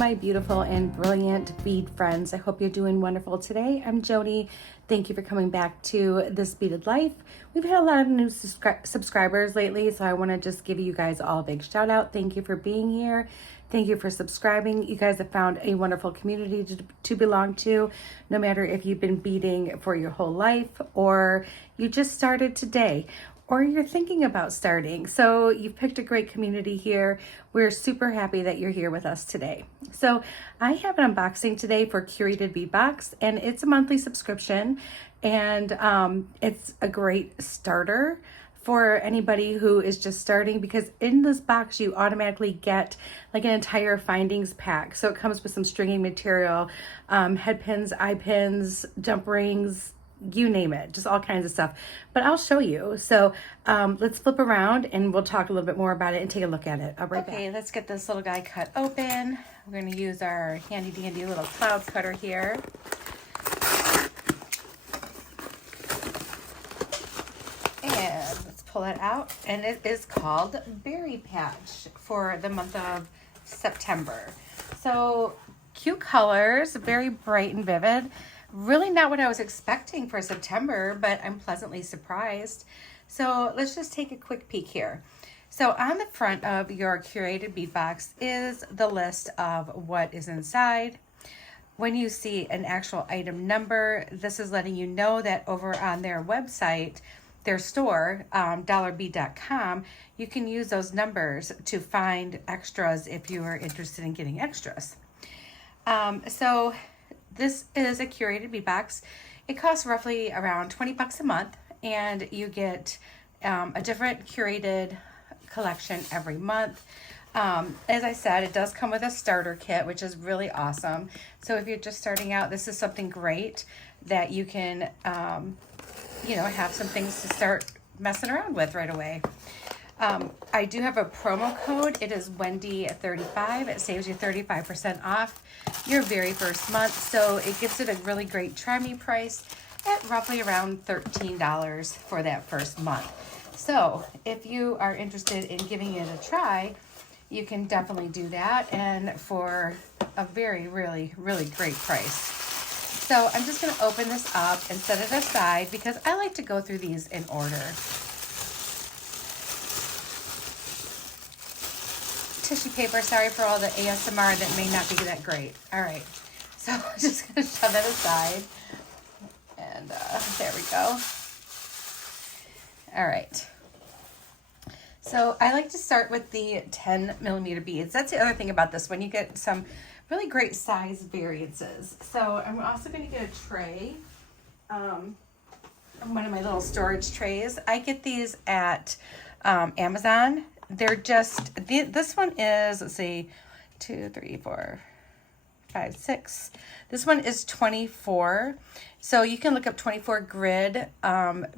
my beautiful and brilliant bead friends. I hope you're doing wonderful today. I'm Jody. Thank you for coming back to This Beaded Life. We've had a lot of new subscribers lately, so I want to just give you guys all a big shout out. Thank you for being here. Thank you for subscribing. You guys have found a wonderful community to belong to, no matter if you've been beading for your whole life or you just started today, or you're thinking about starting. So you've picked a great community here. We're super happy that you're here with us today. So I have an unboxing today for Curated Bead Box, and it's a monthly subscription, and it's a great starter for anybody who is just starting, because in this box you automatically get like an entire findings pack. So it comes with some stringing material, head pins, eye pins, jump rings, you name it, just all kinds of stuff. But I'll show you. So let's flip around and we'll talk a little bit more about it and take a look at it. I'll be right back. Okay, let's get this little guy cut open. We're going to use our handy dandy little cloud cutter here. And let's pull it out. And it is called Berry Patch for the month of September. So cute colors, very bright and vivid. Really not what I was expecting for September, but I'm pleasantly surprised. So let's just take a quick peek here. So on the front of your Curated Bead Box is the list of what is inside. When you see an actual item number, this is letting you know that over on their website, their store, dollarbead.com, you can use those numbers to find extras if you are interested in getting extras. So this is a Curated Bead Box. It costs roughly around 20 bucks a month, and you get a different curated collection every month. As I said, it does come with a starter kit, which is really awesome. So if you're just starting out, this is something great that you can, have some things to start messing around with right away. I do have a promo code. It is Wendy35. It saves you 35% off your very first month. So it gives it a really great try-me price at roughly around $13 for that first month. So if you are interested in giving it a try, you can definitely do that, and for a very, really, really great price. So I'm just going to open this up and set it aside because I like to go through these in order. Tissue paper, sorry for all the ASMR that may not be that great. All right, so I'm just going to shove that aside, and there we go. All right, so I like to start with the 10 millimeter beads. That's the other thing about this one. You get some really great size variances. So I'm also going to get a tray, one of my little storage trays. I get these at Amazon. They're just, this one is, let's see, 2, 3, 4, 5, 6. This one is 24. So you can look up 24 grid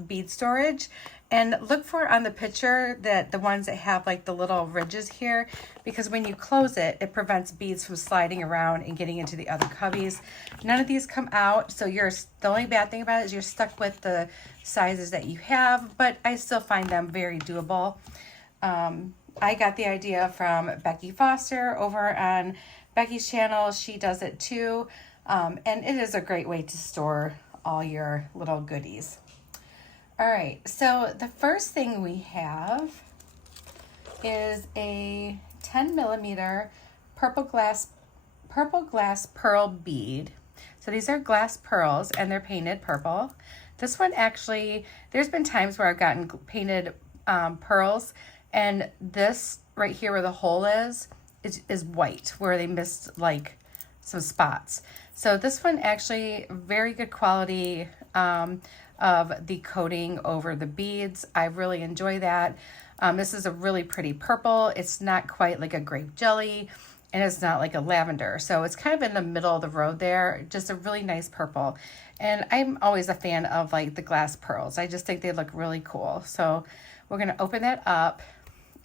bead storage and look for on the picture that the ones that have like the little ridges here, because when you close it, it prevents beads from sliding around and getting into the other cubbies. None of these come out, so the only bad thing about it is you're stuck with the sizes that you have, but I still find them very doable. I got the idea from Becky Foster over on Becky's channel. She does it too. And it is a great way to store all your little goodies. All right, so the first thing we have is a 10 millimeter purple glass pearl bead. So these are glass pearls and they're painted purple. This one actually, there's been times where I've gotten painted pearls, and this right here where the hole is white, where they missed like some spots. So this one actually very good quality of the coating over the beads. I really enjoy that. This is a really pretty purple. It's not quite like a grape jelly, and it's not like a lavender. So it's kind of in the middle of the road there, just a really nice purple. And I'm always a fan of like the glass pearls. I just think they look really cool. So we're gonna open that up,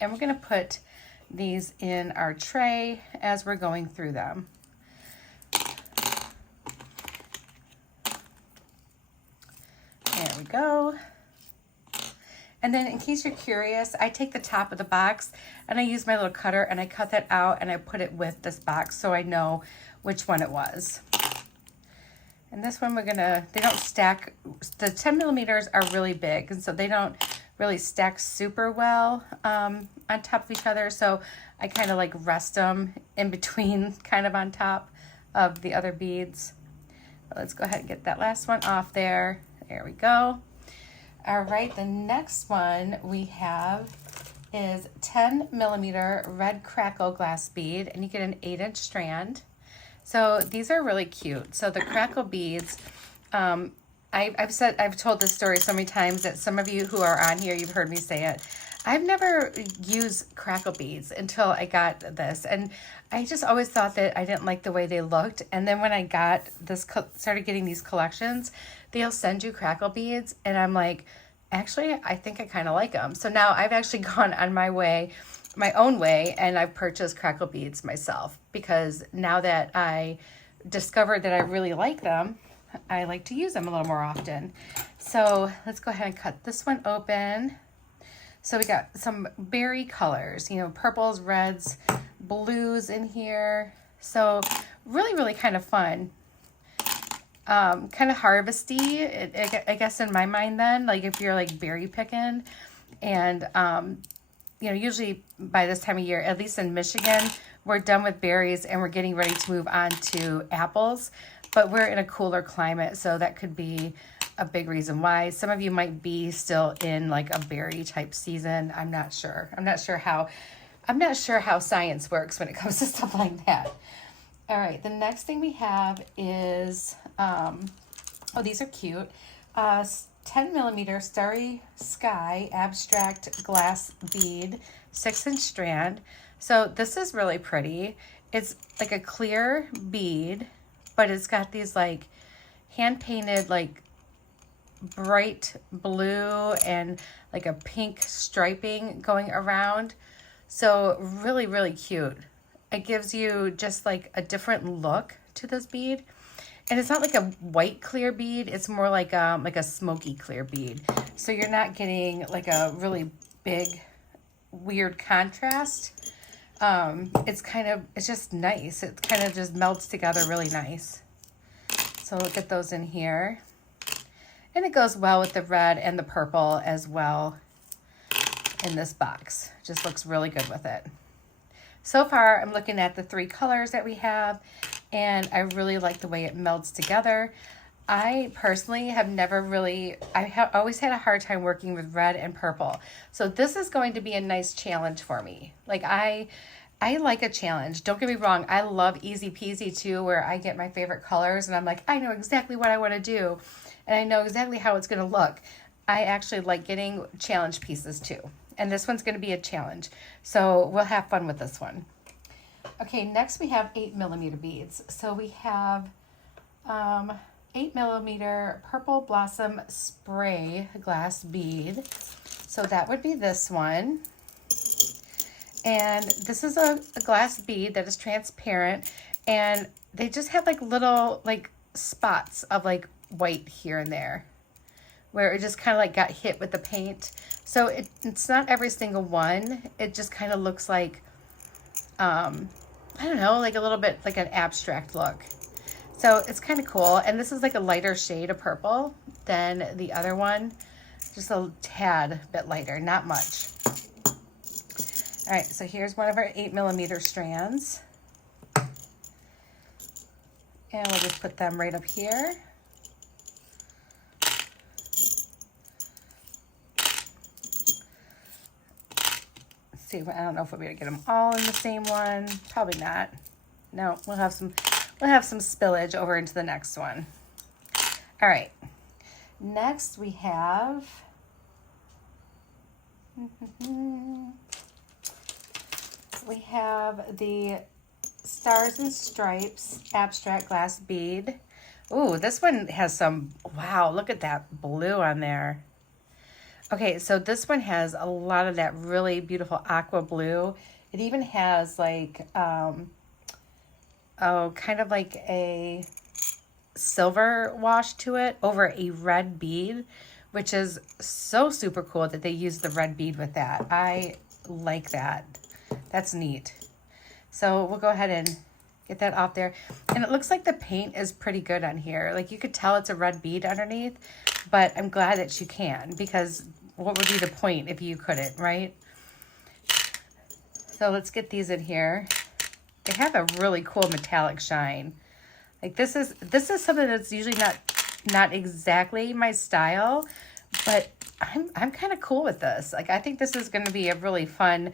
and we're gonna put these in our tray as we're going through them. There we go. And then in case you're curious, I take the top of the box and I use my little cutter and I cut that out and I put it with this box so I know which one it was. And this one they don't stack, the 10 millimeters are really big and so they don't really stack super well on top of each other. So I kind of like rest them in between kind of on top of the other beads. Let's go ahead and get that last one off there. There we go. All right, the next one we have is 10 millimeter red crackle glass bead, and you get an 8-inch strand. So these are really cute. So the crackle beads, I've told this story so many times that some of you who are on here, you've heard me say it. I've never used crackle beads until I got this, and I just always thought that I didn't like the way they looked. And then when I got this, started getting these collections, they'll send you crackle beads, and I'm like, actually, I think I kind of like them. So now I've actually gone on my own way, and I've purchased crackle beads myself because now that I discovered that I really like them, I like to use them a little more often. So let's go ahead and cut this one open. So we got some berry colors, purples, reds, blues in here. So really, really kind of fun. Kind of harvesty, I guess in my mind then, like if you're like berry picking. And, usually by this time of year, at least in Michigan, we're done with berries and we're getting ready to move on to apples. But we're in a cooler climate, so that could be a big reason why. Some of you might be still in like a berry type season. I'm not sure. I'm not sure how science works when it comes to stuff like that. All right, the next thing we have is, these are cute. 10 millimeter Starry Sky abstract glass bead, 6-inch strand. So this is really pretty. It's like a clear bead, but it's got these like hand painted like bright blue and like a pink striping going around. So really, really cute. It gives you just like a different look to this bead. And it's not like a white clear bead. It's more like a smoky clear bead. So you're not getting like a really big, weird contrast. It's just nice. It kind of just melts together really nice. So look at those in here. And it goes well with the red and the purple as well in this box. Just looks really good with it. So far, I'm looking at the 3 colors that we have, and I really like the way it melds together. I personally have never really, always had a hard time working with red and purple. So this is going to be a nice challenge for me. Like I like a challenge. Don't get me wrong. I love easy peasy too, where I get my favorite colors and I'm like, I know exactly what I want to do. And I know exactly how it's going to look. I actually like getting challenge pieces too. And this one's going to be a challenge. So we'll have fun with this one. Okay, next we have 8 millimeter beads. So we have 8 millimeter Purple Blossom Spray glass bead. So that would be this one. And this is a glass bead that is transparent. And they just have like little like spots of like white here and there, where it just kind of like got hit with the paint. So it's not every single one. It just kind of looks like, I don't know, like a little bit like an abstract look. So it's kind of cool. And this is like a lighter shade of purple than the other one. Just a tad bit lighter, not much. All right, so here's one of our 8 millimeter strands. And we'll just put them right up here. See, I don't know if we'll be able to get them all in the same one. Probably not. No, we'll have some spillage over into the next one. All right. Next we have the Stars and Stripes abstract glass bead. Ooh, this one has some, wow, look at that blue on there. Okay, so this one has a lot of that really beautiful aqua blue. It even has like, kind of like a silver wash to it over a red bead, which is so super cool that they use the red bead with that. I like that. That's neat. So we'll go ahead and get that off there. And it looks like the paint is pretty good on here. Like you could tell it's a red bead underneath, but I'm glad that you can, because what would be the point if you couldn't, right? So let's get these in here. They have a really cool metallic shine. Like this is something that's usually not exactly my style, but I'm kind of cool with this. Like I think this is going to be a really fun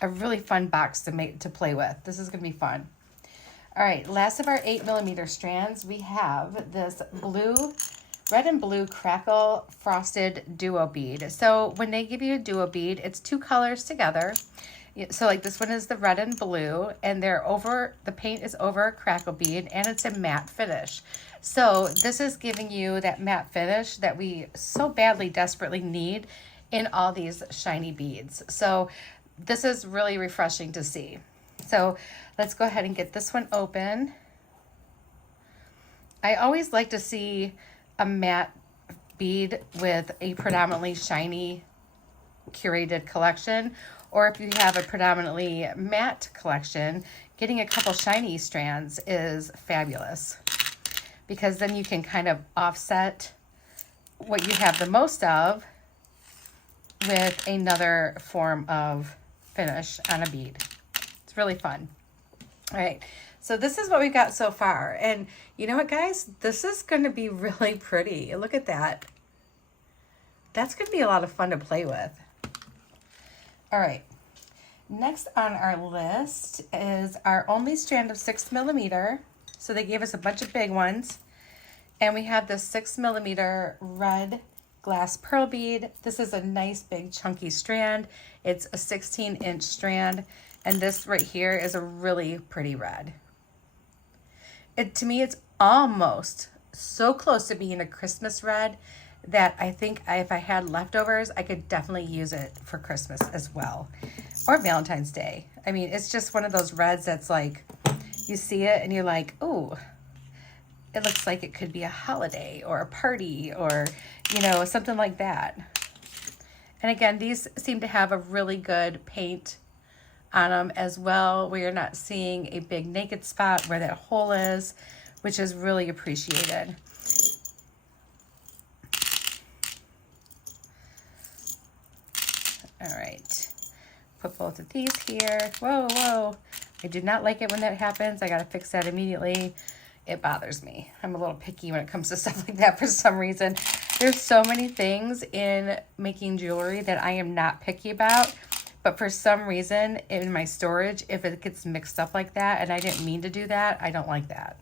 box to play with. This is going to be fun. All right, last of our 8mm strands, we have this red and blue crackle frosted duo bead. So when they give you a duo bead, it's 2 colors together. So like this one is the red and blue, and the paint is over a crackle bead, and it's a matte finish. So this is giving you that matte finish that we so badly, desperately need in all these shiny beads. So this is really refreshing to see. So let's go ahead and get this one open. I always like to see a matte bead with a predominantly shiny curated collection, or if you have a predominantly matte collection, getting a couple shiny strands is fabulous, because then you can kind of offset what you have the most of with another form of finish on a bead. It's really fun. All right, so this is what we got so far. And you know what, guys? This is going to be really pretty. Look at that. That's going to be a lot of fun to play with. All right, next on our list is our only strand of 6mm. So they gave us a bunch of big ones. And we have this 6mm red glass pearl bead. This is a nice big chunky strand. It's a 16-inch strand. And this right here is a really pretty red. To me, it's almost so close to being a Christmas red that I think if I had leftovers, I could definitely use it for Christmas as well, or Valentine's Day. I mean, it's just one of those reds that's like, you see it and you're like, ooh, it looks like it could be a holiday or a party or, you know, something like that. And again, these seem to have a really good paint on them as well, where you're not seeing a big naked spot where that hole is, which is really appreciated. All right, put both of these here. Whoa. I do not like it when that happens. I got to fix that immediately. It bothers me. I'm a little picky when it comes to stuff like that for some reason. There's so many things in making jewelry that I am not picky about, but for some reason in my storage, if it gets mixed up like that and I didn't mean to do that, I don't like that.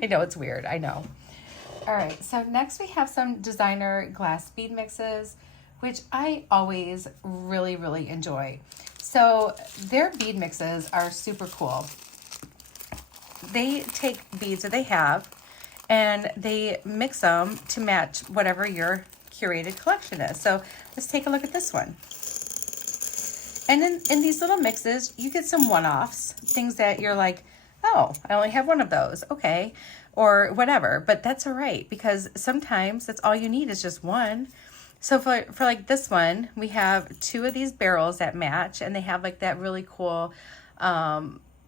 I know it's weird, I know. All right, so next we have some designer glass bead mixes, which I always really, really enjoy. So their bead mixes are super cool. They take beads that they have and they mix them to match whatever your curated collection is. So let's take a look at this one. And in these little mixes, you get some one-offs, things that you're like, oh, I only have one of those, okay, or whatever. But that's all right, because sometimes that's all you need is just one. So for like this one, we have 2 of these barrels that match, and they have like that really cool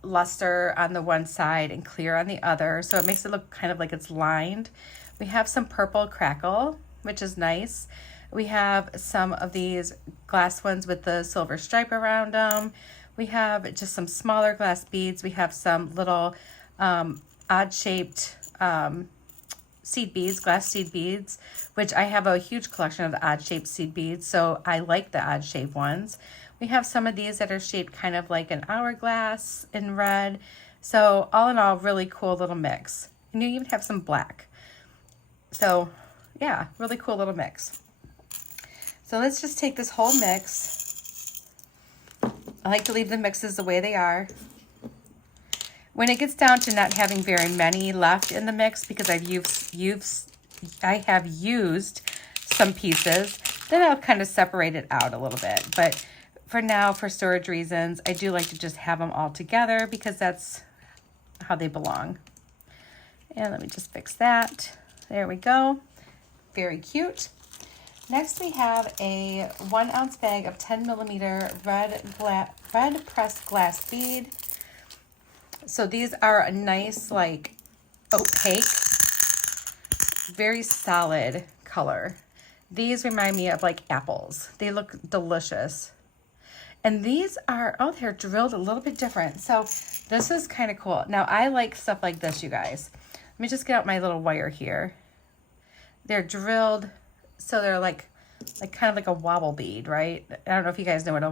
luster on the one side and clear on the other. So it makes it look kind of like it's lined. We have some purple crackle, which is nice. We have some of these glass ones with the silver stripe around them. We have just some smaller glass beads. We have some little odd-shaped seed beads, glass seed beads, which I have a huge collection of the odd-shaped seed beads, so I like the odd-shaped ones. We have some of these that are shaped kind of like an hourglass in red. So all in all, really cool little mix. And you even have some black. So yeah, really cool little mix. So let's just take this whole mix. I like to leave the mixes the way they are. When it gets down to not having very many left in the mix, because I have used some pieces, then I'll kind of separate it out a little bit. But for now, for storage reasons, I do like to just have them all together because that's how they belong. And let me just fix that. There we go. Very cute. Next, we have a 1 ounce bag of 10 millimeter red pressed glass bead. So these are a nice, like, opaque, very solid color. These remind me of like apples. They look delicious. And these are, oh, they're drilled a little bit different. So this is kind of cool. Now, I like stuff like this, you guys. Let me just get out my little wire here. They're drilled, so they're like kind of like a wobble bead, right? I don't know if you guys know what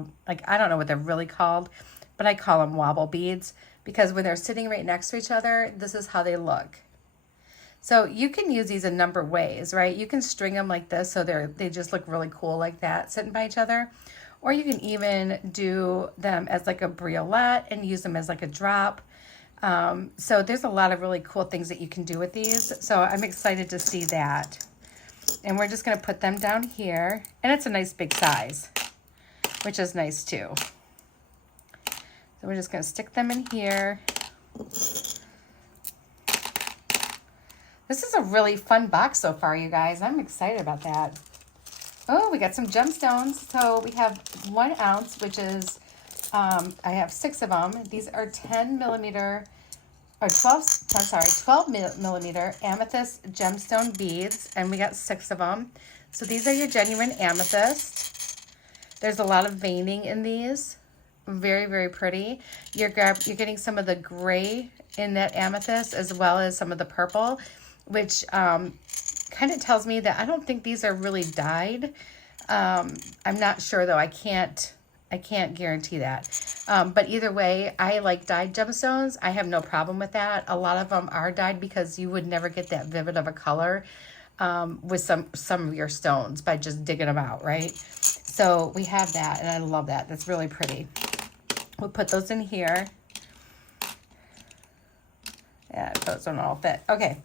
I don't know what they're really called, but I call them wobble beads because when they're sitting right next to each other, this is how they look. So you can use these a number of ways, right? You can string them like this so they just look really cool like that, sitting by each other. Or you can even do them as like a briolette and use them as like a drop. So there's a lot of really cool things that you can do with these. So I'm excited to see that. And we're just going to put them down here. And it's a nice big size, which is nice too. So we're just going to stick them in here. This is a really fun box so far, you guys. I'm excited about that. Oh, we got some gemstones. So we have 1 ounce, which is, I have 6 of them. These are 10 millimeter, or 12 millimeter amethyst gemstone beads. And we got 6 of them. So these are your genuine amethyst. There's a lot of veining in these. Very, very pretty. You're getting some of the gray in that amethyst as well as some of the purple, which kind of tells me that I don't think these are really dyed. I'm not sure though. I can't guarantee that. But either way, I like dyed gemstones. I have no problem with that. A lot of them are dyed because you would never get that vivid of a color with some of your stones by just digging them out, right? So we have that, and I love that. That's really pretty. We'll put those in here. Yeah, those don't all fit. Okay.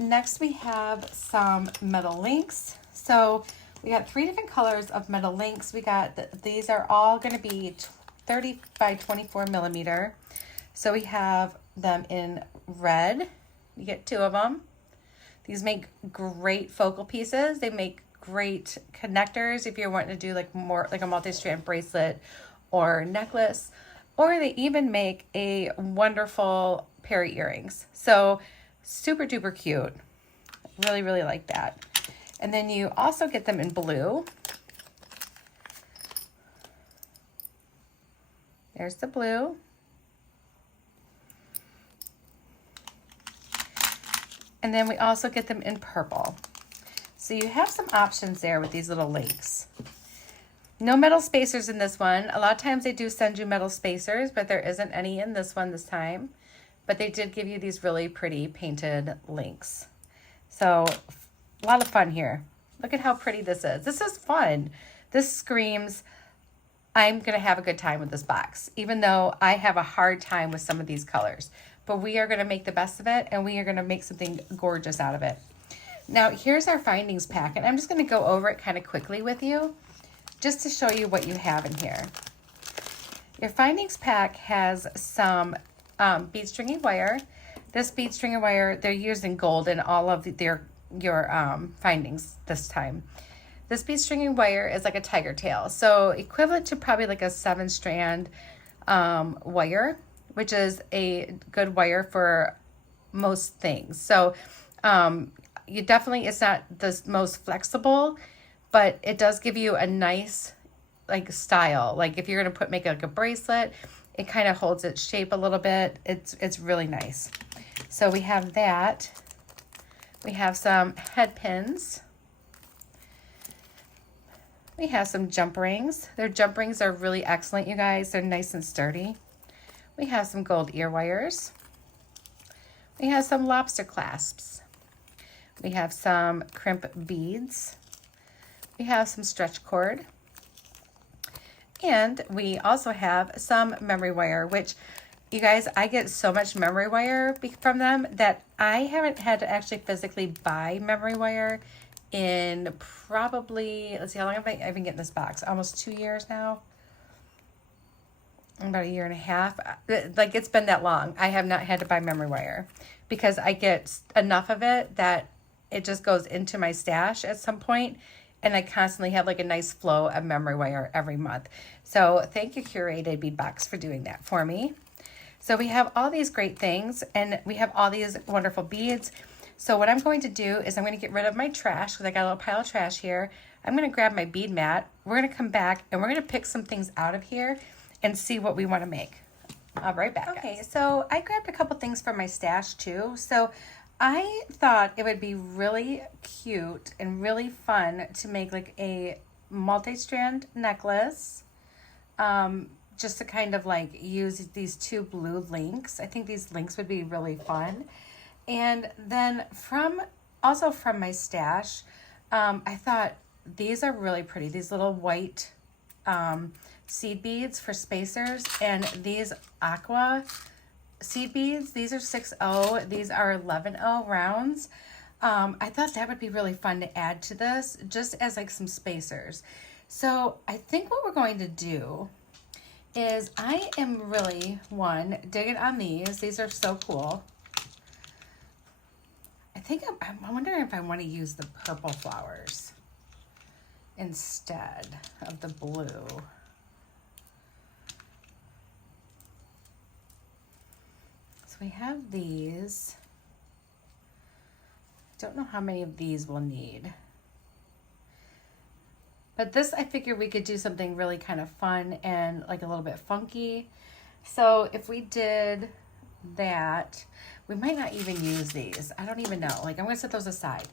Next we have some metal links. So we got 3 different colors of metal links. We got, these are all going to be 30 by 24 millimeter. So we have them in red. You get 2 of them. These make great focal pieces. They make great connectors if you're wanting to do like more like a multi-strand bracelet or necklace, or they even make a wonderful pair of earrings. So super duper cute. Really, really like that. And then you also get them in blue. There's the blue. And then we also get them in purple. So you have some options there with these little links. No metal spacers in this one. A lot of times they do send you metal spacers, but there isn't any in this one this time. But they did give you these really pretty painted links. So a lot of fun here. Look at how pretty this is. This is fun. This screams, I'm going to have a good time with this box, even though I have a hard time with some of these colors. But we are going to make the best of it, and we are going to make something gorgeous out of it. Now, here's our findings pack, and I'm just going to go over it kind of quickly with you, just to show you what you have in here. Your findings pack has some bead stringy wire. This bead stringy wire, they're using gold in all of your findings this time. This bead stringy wire is like a tiger tail, so equivalent to probably like a 7-strand wire, which is a good wire for most things. So you definitely, it's not the most flexible, but it does give you a nice like style. Like if you're gonna make like a bracelet, it kind of holds its shape a little bit. It's really nice. So we have that. We have some head pins. We have some jump rings. Their jump rings are really excellent, you guys. They're nice and sturdy. We have some gold ear wires. We have some lobster clasps. We have some crimp beads. We have some stretch cord. And we also have some memory wire, which, you guys, I get so much memory wire from them that I haven't had to actually physically buy memory wire in probably, let's see, how long have I been getting this box? Almost 2 years now. About 1.5 years. Like, it's been that long. I have not had to buy memory wire because I get enough of it that it just goes into my stash at some point, and I constantly have like a nice flow of memory wire every month. So thank you, Curated Bead Box, for doing that for me. So we have all these great things, and we have all these wonderful beads. So what I'm going to do is I'm going to get rid of my trash, because I got a little pile of trash here. I'm going to grab my bead mat. We're going to come back, and we're going to pick some things out of here and see what we want to make. I'll be right back. Okay, so I grabbed a couple things from my stash too. So I thought it would be really cute and really fun to make like a multi-strand necklace. Just to kind of like use these two blue links. I think these links would be really fun. And then also from my stash, I thought these are really pretty. These little white seed beads for spacers, and these aqua seed beads, these are 6.0, these are 11.0 rounds. I thought that would be really fun to add to this, just as like some spacers. So I think what we're going to do is I am really, digging on these. These are so cool. I think I'm wondering if I want to use the purple flowers instead of the blue. So we have these. Don't know how many of these we'll need. But this, I figure we could do something really kind of fun and like a little bit funky. So if we did that, we might not even use these. I don't even know. Like, I'm going to set those aside.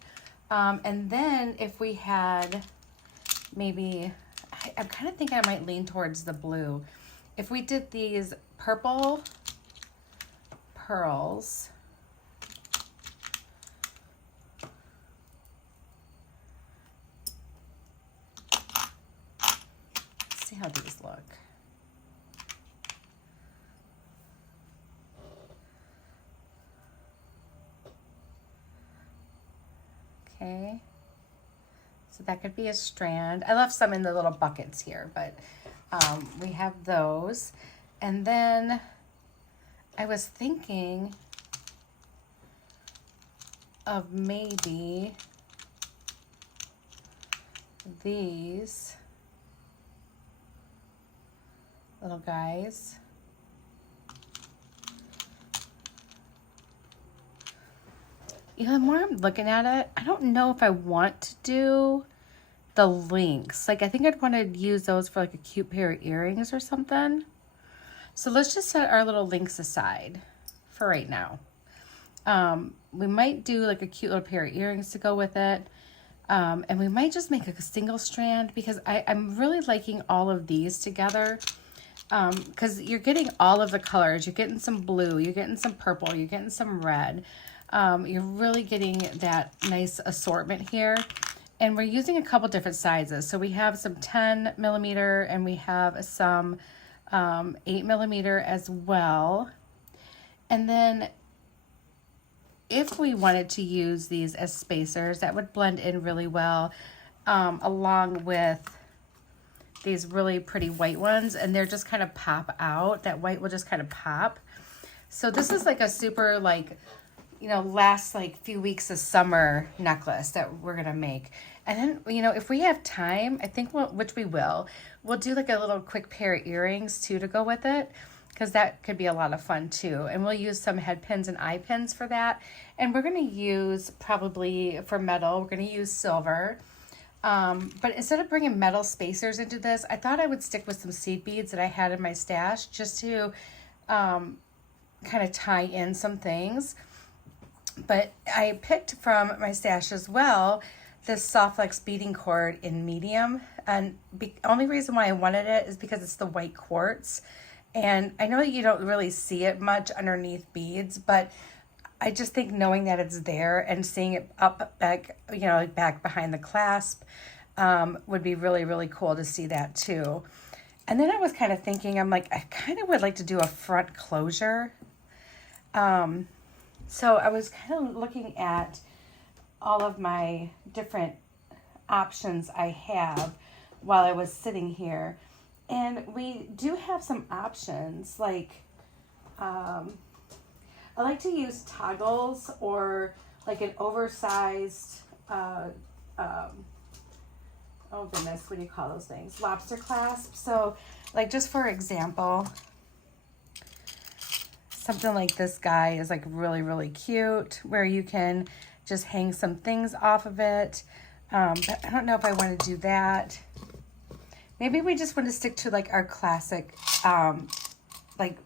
And then if we had maybe, I'm kind of thinking I might lean towards the blue. If we did these purple pearls, see how these look. Okay, so that could be a strand. I left some in the little buckets here, but we have those. And then I was thinking of maybe these little guys. You know, the more I'm looking at it, I don't know if I want to do the links. Like, I think I'd want to use those for like a cute pair of earrings or something. So let's just set our little links aside for right now. We might do like a cute little pair of earrings to go with it. And we might just make a single strand, because I'm really liking all of these together. Because you're getting all of the colors. You're getting some blue, you're getting some purple, you're getting some red. You're really getting that nice assortment here. And we're using a couple different sizes. So we have some 10 millimeter and we have some 8 millimeter as well. And then if we wanted to use these as spacers, that would blend in really well, along with these really pretty white ones, and they're just kind of pop out. That white will just kind of pop. So this is like a super, like, you know, last like few weeks of summer necklace that we're gonna make. And then, you know, if we have time, I think which we will, we'll do like a little quick pair of earrings too to go with it, because that could be a lot of fun too. And we'll use some head pins and eye pins for that. And we're gonna use, probably for metal, we're gonna use silver. But instead of bringing metal spacers into this, I thought I would stick with some seed beads that I had in my stash, just to kind of tie in some things. But I picked from my stash as well this Soft Flex beading cord in medium, and the only reason why I wanted it is because it's the white quartz, and I know you don't really see it much underneath beads, but I just think knowing that it's there and seeing it up back, you know, back behind the clasp, would be really, really cool to see that too. And then I was kind of thinking, I'm like, I kind of would like to do a front closure. So I was kind of looking at all of my different options I have while I was sitting here. And we do have some options, like, I like to use toggles or like an oversized, oh goodness, what do you call those things? Lobster clasp. So like just for example, something like this guy is like really, really cute where you can just hang some things off of it. But I don't know if I want to do that. Maybe we just want to stick to like our classic, like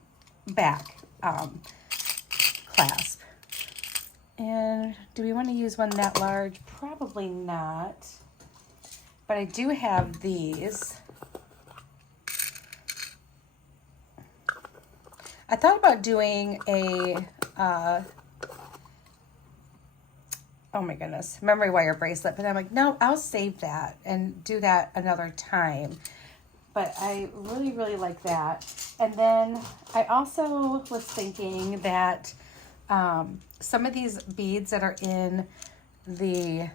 back clasp. And do we want to use one that large? Probably not. But I do have these. I thought about doing a, oh my goodness, memory wire bracelet, but I'm like, no, I'll save that and do that another time. But I really, really like that. And then I also was thinking that some of these beads that are in the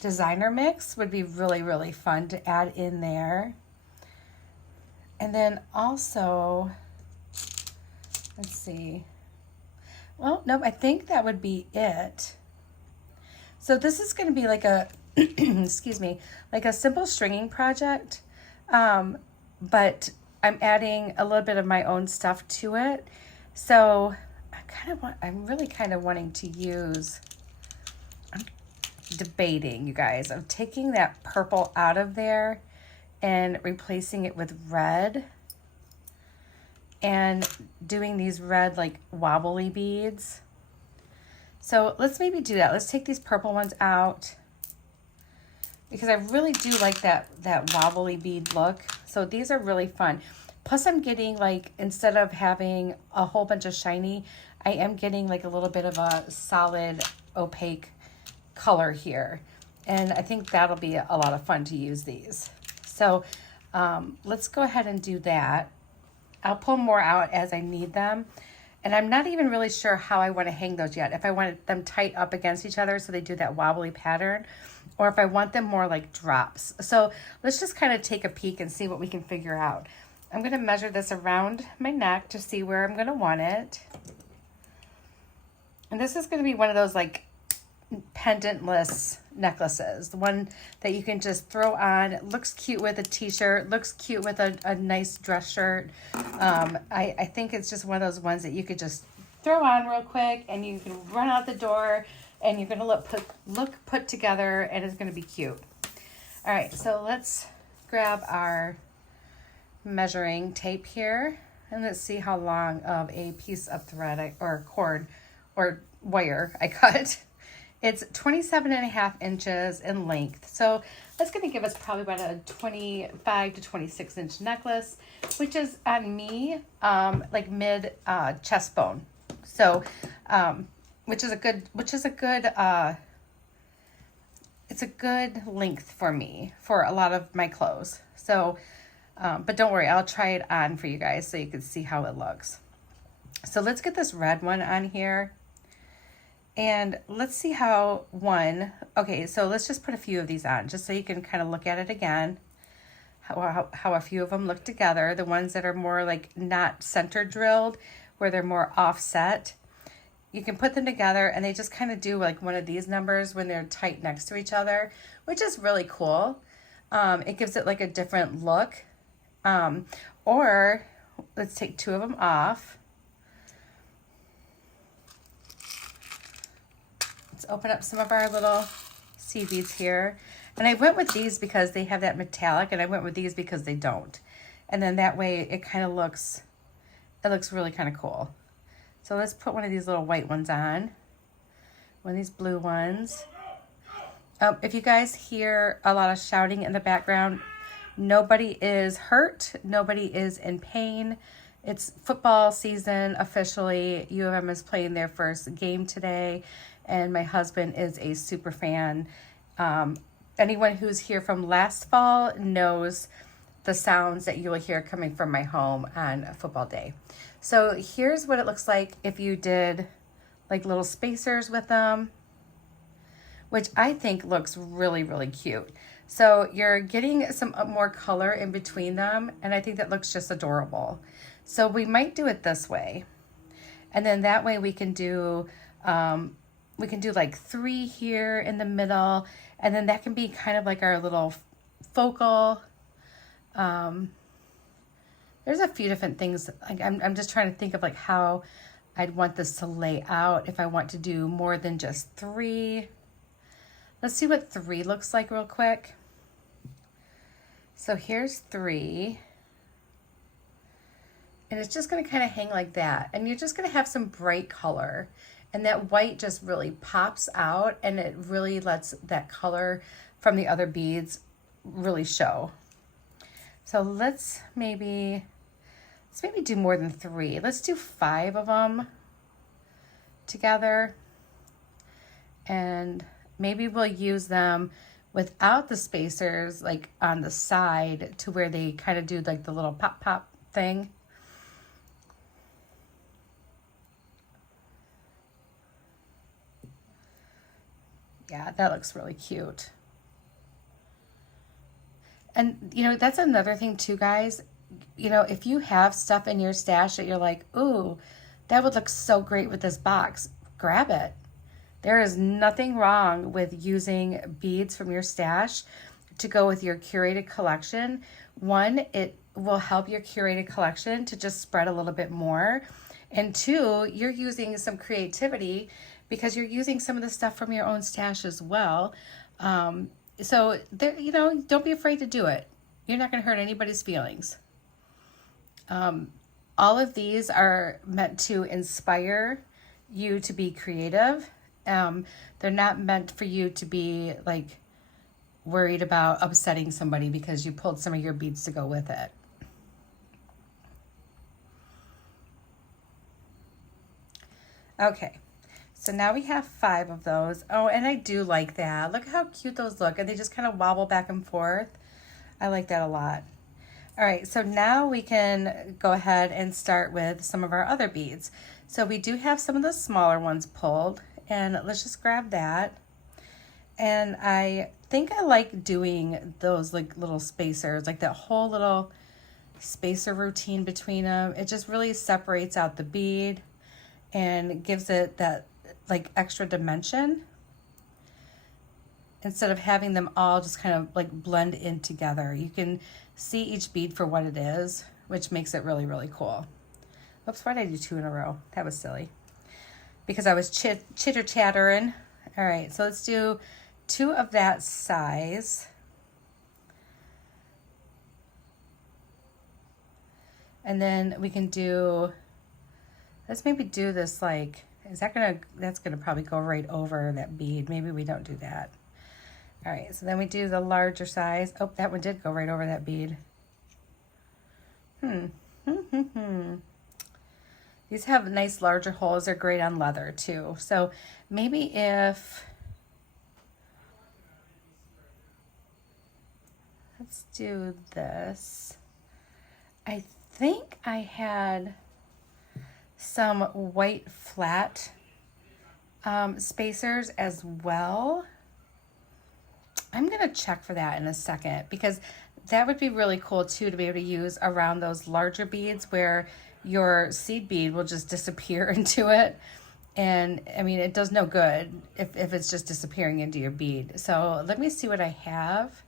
designer mix would be really, really fun to add in there. And then also, let's see. Well, nope, I think that would be it. So this is going to be like a, excuse me, like a simple stringing project. But I'm adding a little bit of my own stuff to it. So I'm really kind of wanting to use, I'm debating, you guys, of taking that purple out of there and replacing it with red and doing these red like wobbly beads. So let's maybe do that. Let's take these purple ones out because I really do like that wobbly bead look. So these are really fun. Plus I'm getting like, instead of having a whole bunch of shiny, I am getting like a little bit of a solid opaque color here. And I think that'll be a lot of fun to use these. So let's go ahead and do that. I'll pull more out as I need them. And I'm not even really sure how I want to hang those yet. If I want them tight up against each other so they do that wobbly pattern, or if I want them more like drops. So let's just kind of take a peek and see what we can figure out. I'm going to measure this around my neck to see where I'm going to want it. And this is going to be one of those like pendantless necklaces, the one that you can just throw on. It looks cute with a t-shirt, looks cute with a nice dress shirt. I think it's just one of those ones that you could just throw on real quick and you can run out the door and you're going to look put together and it's going to be cute. All right, so let's grab our measuring tape here and let's see how long of a piece of thread or cord or wire I cut. It's 27.5 inches in length. So that's going to give us probably about a 25 to 26 inch necklace, which is on me, like mid chest bone. So, which is a good, it's a good length for me for a lot of my clothes. So, but don't worry, I'll try it on for you guys so you can see how it looks. So let's get this red one on here. And let's see how okay, so let's just put a few of these on just so you can kind of look at it again, how a few of them look together. The ones that are more like not center drilled, where they're more offset, you can put them together and they just kind of do like one of these numbers when they're tight next to each other, which is really cool. It gives it like a different look. Or let's take two of them off. Open up some of our little seed beads here. And I went with these because they have that metallic, and I went with these because they don't. And then that way it kind of looks, it looks really kind of cool. So let's put one of these little white ones on. One of these blue ones. If you guys hear a lot of shouting in the background, nobody is hurt. Nobody is in pain. It's football season officially. U of M is playing their first game today. And my husband is a super fan. Anyone who's here from last fall knows the sounds that you will hear coming from my home on a football day. So here's what it looks like if you did like little spacers with them, which I think looks really, really cute. So you're getting some more color in between them, and I think that looks just adorable. So we might do it this way. And then that way we can do We can do like 3 here in the middle, and then that can be kind of like our little focal. There's a few different things. Like I'm just trying to think of like how I'd want this to lay out if I want to do more than just 3. Let's see what 3 looks like real quick. So here's 3. And it's just going to kind of hang like that. And you're just going to have some bright color. And that white just really pops out, and it really lets that color from the other beads really show. So let's maybe do more than 3. Let's do 5 of them together. And maybe we'll use them without the spacers, like on the side, to where they kind of do like the little pop pop thing. Yeah, that looks really cute. And, you know, that's another thing too, guys. You know, if you have stuff in your stash that you're like, ooh, that would look so great with this box, grab it. There is nothing wrong with using beads from your stash to go with your curated collection. One, it will help your curated collection to just spread a little bit more. And 2, you're using some creativity because you're using some of the stuff from your own stash as well. So there, you know, don't be afraid to do it. You're not going to hurt anybody's feelings. All of these are meant to inspire you to be creative. They're not meant for you to be like worried about upsetting somebody because you pulled some of your beads to go with it. Okay, so now we have 5 of those. Oh, and I do like that. Look how cute those look, and they just kind of wobble back and forth. I like that a lot. All right, so now we can go ahead and start with some of our other beads. So we do have some of the smaller ones pulled, and let's just grab that. And I think I like doing those like little spacers, like that whole little spacer routine between them. It just really separates out the bead and gives it that like extra dimension instead of having them all just kind of like blend in together. You can see each bead for what it is, which makes it really, really cool. Oops, why did I do 2 in a row? That was silly. Because I was chitter-chattering. All right, so let's do 2 of that size. And then we can do, let's maybe do this like, that's gonna probably go right over that bead. Maybe we don't do that. All right, so then we do the larger size. Oh, that one did go right over that bead. These have nice larger holes. They're great on leather too. So maybe if, let's do this. I think I had some white flat spacers as well. I'm gonna check for that in a second because that would be really cool too to be able to use around those larger beads where your seed bead will just disappear into it. And I mean, it does no good if it's just disappearing into your bead. So let me see what I have.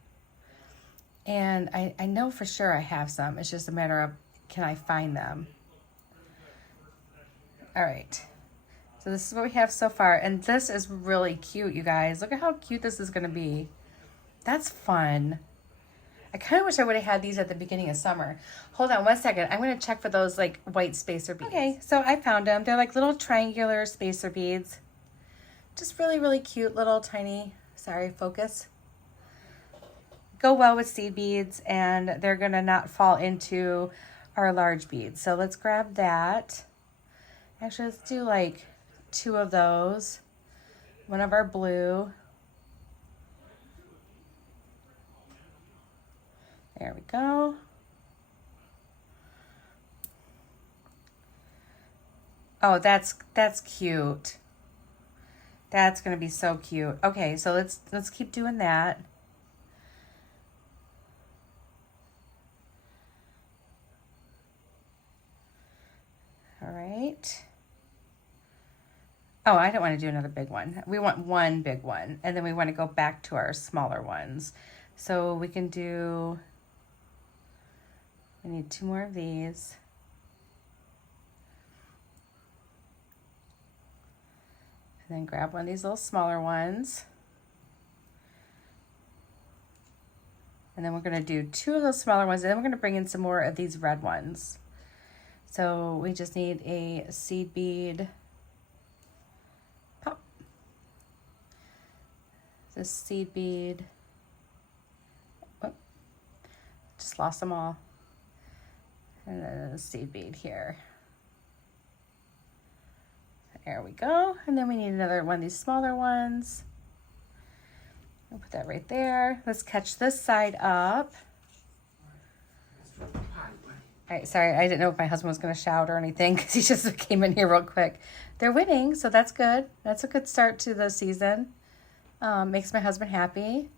And I know for sure I have some. It's just a matter of, can I find them? All right. So this is what we have so far. And this is really cute, you guys. Look at how cute this is gonna be. That's fun. I kind of wish I would have had these at the beginning of summer. Hold on one second. I'm going to check for those like white spacer beads. Okay, so I found them. They're like little triangular spacer beads. Just really, really cute little tiny, sorry, focus. Go well with seed beads, and they're going to not fall into our large beads. So let's grab that. Actually, let's do like 2 of those. One of our blue. There we go. Oh, that's cute. That's gonna be so cute. Okay, so let's keep doing that. All right. Oh, I don't want to do another big one. We want one big one, and then we want to go back to our smaller ones. So we can do, we need 2 more of these. And then grab one of these little smaller ones. And then we're going to do 2 of those smaller ones, and then we're going to bring in some more of these red ones. So we just need a seed bead pop. This seed bead. Oh, just lost them all. And then a seed bead here. There we go. And then we need another one of these smaller ones. I'll put that right there. Let's catch this side up. All right, sorry, I didn't know if my husband was going to shout or anything because he just came in here real quick. They're winning, so that's good. That's a good start to the season. Makes my husband happy.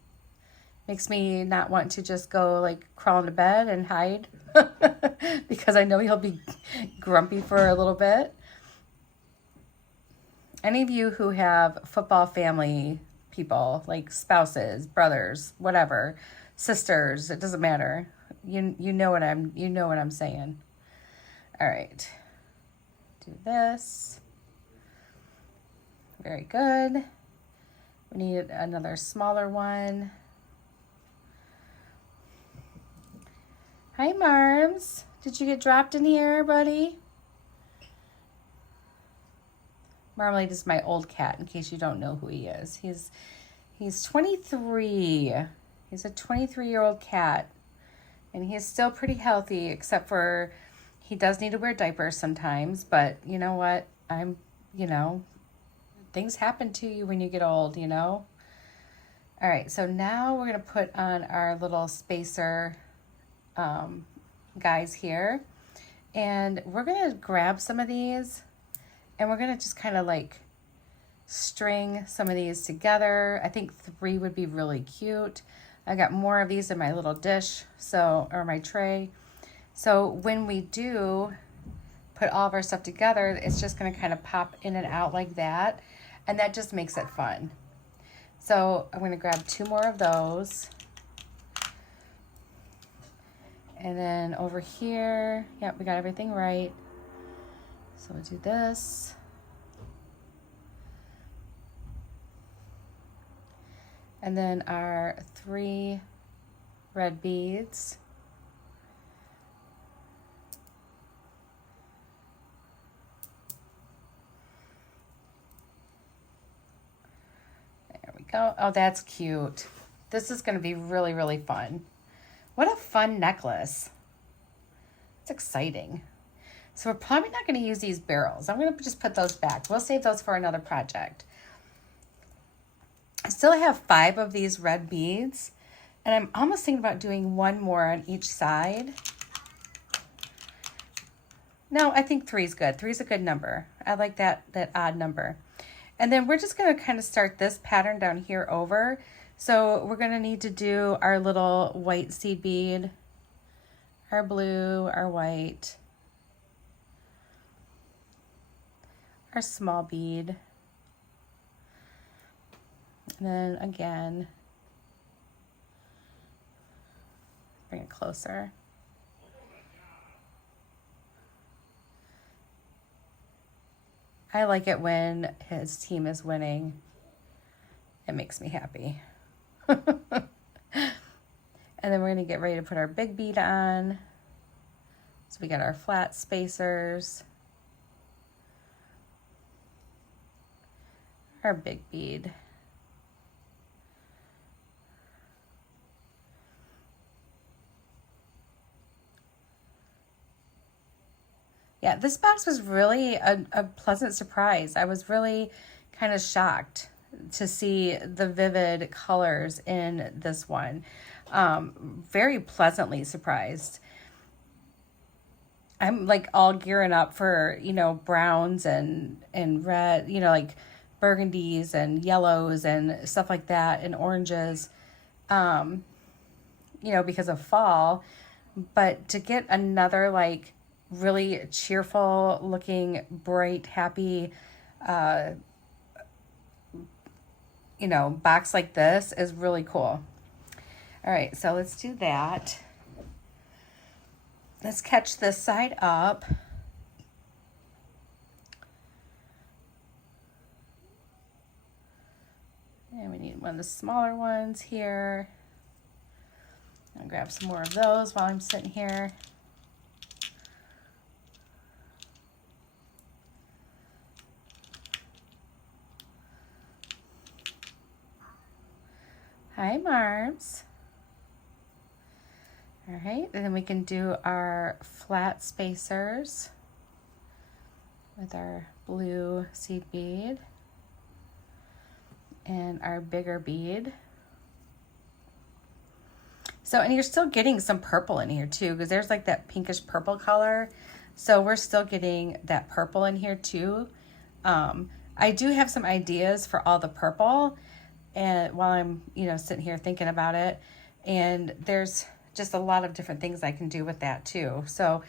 Makes me not want to just go like crawl into bed and hide because I know he'll be grumpy for a little bit. Any of you who have football family people, like spouses, brothers, whatever, sisters, it doesn't matter. You know what I'm saying. All right. Do this. Very good. We need another smaller one. Hi, Marms. Did you get dropped in here, buddy? Marmalade is my old cat, in case you don't know who he is. He's 23. He's a 23-year-old cat. And he is still pretty healthy, except for he does need to wear diapers sometimes. But you know what? Things happen to you when you get old, you know? All right, so now we're going to put on our little spacer guys here. And we're going to grab some of these, and we're going to just kind of like string some of these together. I think 3 would be really cute. I got more of these in my little dish, or my tray. So when we do put all of our stuff together, it's just going to kind of pop in and out like that. And that just makes it fun. So I'm going to grab 2 more of those. And then over here, yep, we got everything right. So we'll do this. And then our 3 red beads. There we go. Oh, that's cute. This is going to be really, really fun. What a fun necklace. It's exciting. So we're probably not going to use these barrels. I'm going to just put those back. We'll save those for another project. I still have 5 of these red beads, and I'm almost thinking about doing 1 more on each side. No, I think 3 is good. 3 is a good number. I like that odd number. And then we're just going to kind of start this pattern down here over. So we're going to need to do our little white seed bead, our blue, our white, our small bead. And then again, bring it closer. I like it when his team is winning. It makes me happy. And then we're going to get ready to put our big bead on. So we got our flat spacers, our big bead. Yeah, this box was really a pleasant surprise. I was really kind of shocked to see the vivid colors in this one. Very pleasantly surprised. I'm like all gearing up for, browns and red, like burgundies and yellows and stuff like that, and oranges, because of fall. But to get another really cheerful looking, bright, happy you know, box like this is really cool. All right, so let's do that. Let's catch this side up. And we need one of the smaller ones here. I'll grab some more of those while I'm sitting here. Hi, Marbs. All right, and then we can do our flat spacers with our blue seed bead and our bigger bead. So, and you're still getting some purple in here too, because there's like that pinkish purple color. So we're still getting that purple in here too. I do have some ideas for all the purple, and while I'm, you know, sitting here thinking about it, and there's just a lot of different things I can do with that too. So